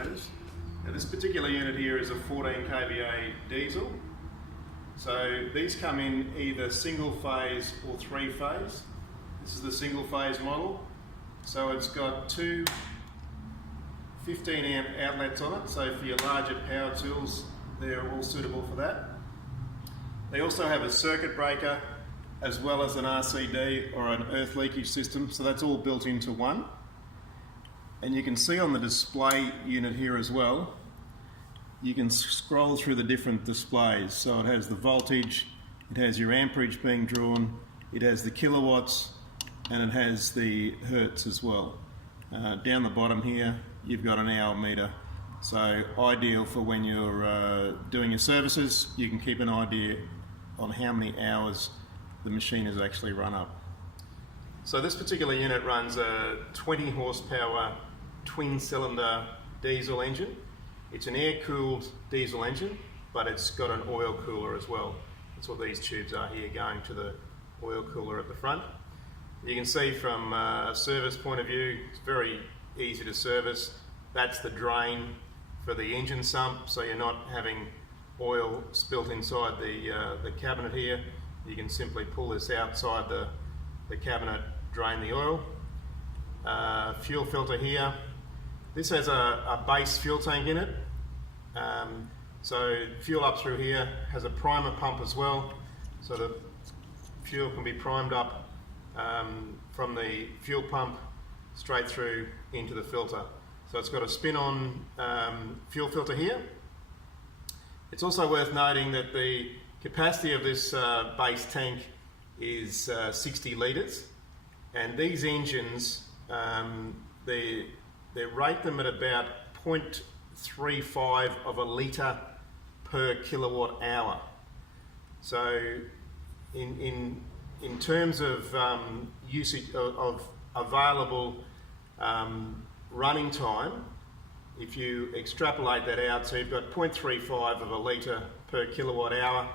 motors. Now this particular unit here is a 14 kVA diesel. So these come in either single phase or three phase. This is the single phase model. So it's got two 15 amp outlets on it. So for your larger power tools, they're all suitable for that. They also have a circuit breaker as well as an RCD or an earth leakage system. So that's all built into one. And you can see on the display unit here as well, you can scroll through the different displays. So it has the voltage, it has your amperage being drawn, it has the kilowatts, and it has the hertz as well. Down the bottom here, you've got an hour meter. So ideal for when you're doing your services, you can keep an idea on how many hours the machine has actually run up. So this particular unit runs a 20 horsepower twin cylinder diesel engine. It's an air-cooled diesel engine, but it's got an oil cooler as well. That's what these tubes are here, going to the oil cooler at the front. You can see from a service point of view, it's very easy to service. That's the drain for the engine sump, so you're not having oil spilt inside the cabinet here. You can simply pull this outside the cabinet, drain the oil. Fuel filter here. This has a base fuel tank in it. So fuel up through here, has a primer pump as well. So the fuel can be primed up from the fuel pump straight through into the filter. So it's got a spin-on fuel filter here. It's also worth noting that the capacity of this base tank is 60 litres, and these engines, they rate them at about 0.35 of a litre per kilowatt hour. So in terms of usage of available running time, if you extrapolate that out, so you've got 0.35 of a litre per kilowatt hour,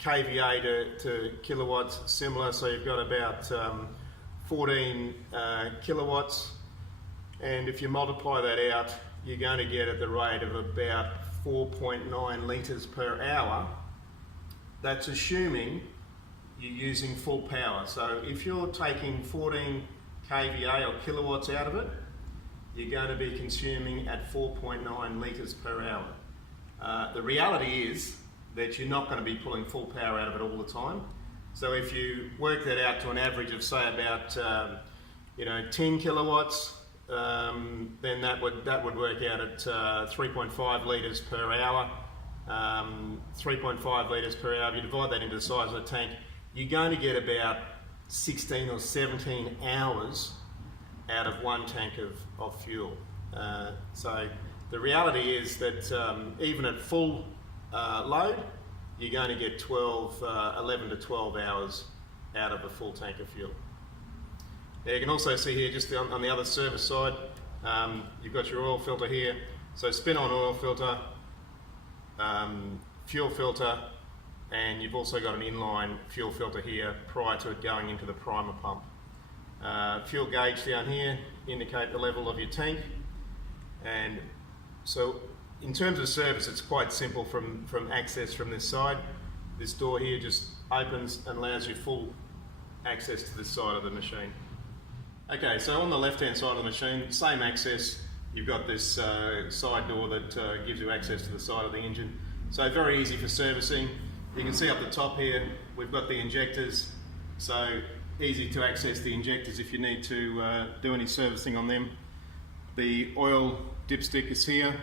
kVA to kilowatts similar, so you've got about 14 kilowatts, and if you multiply that out, you're going to get at the rate of about 4.9 litres per hour. That's assuming you're using full power. So if you're taking 14 kVA or kilowatts out of it, you're going to be consuming at 4.9 litres per hour. The reality is that you're not going to be pulling full power out of it all the time. So if you work that out to an average of say about 10 kilowatts, then that would work out at 3.5 litres per hour. 3.5 litres per hour. If you divide that into the size of the tank, you're going to get about 16 or 17 hours out of one tank of fuel. So the reality is that even at full load, you're going to get 11 to 12 hours out of a full tank of fuel. Now you can also see here, just on the other service side, you've got your oil filter here. So spin-on oil filter, fuel filter, and you've also got an inline fuel filter here prior to it going into the primer pump. Fuel gauge down here indicate the level of your tank, and so in terms of service, it's quite simple from access from this side. This door here just opens and allows you full access to this side of the machine. Okay, so on the left-hand side of the machine, same access. You've got this side door that gives you access to the side of the engine. So very easy for servicing. You can see up the top here, we've got the injectors. So easy to access the injectors if you need to do any servicing on them. The oil dipstick is here.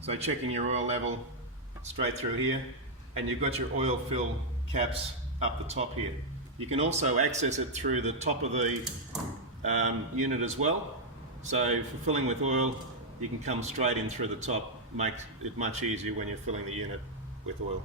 So checking your oil level straight through here, and you've got your oil fill caps up the top here. You can also access it through the top of the unit as well. So for filling with oil, you can come straight in through the top. Makes it much easier when you're filling the unit with oil.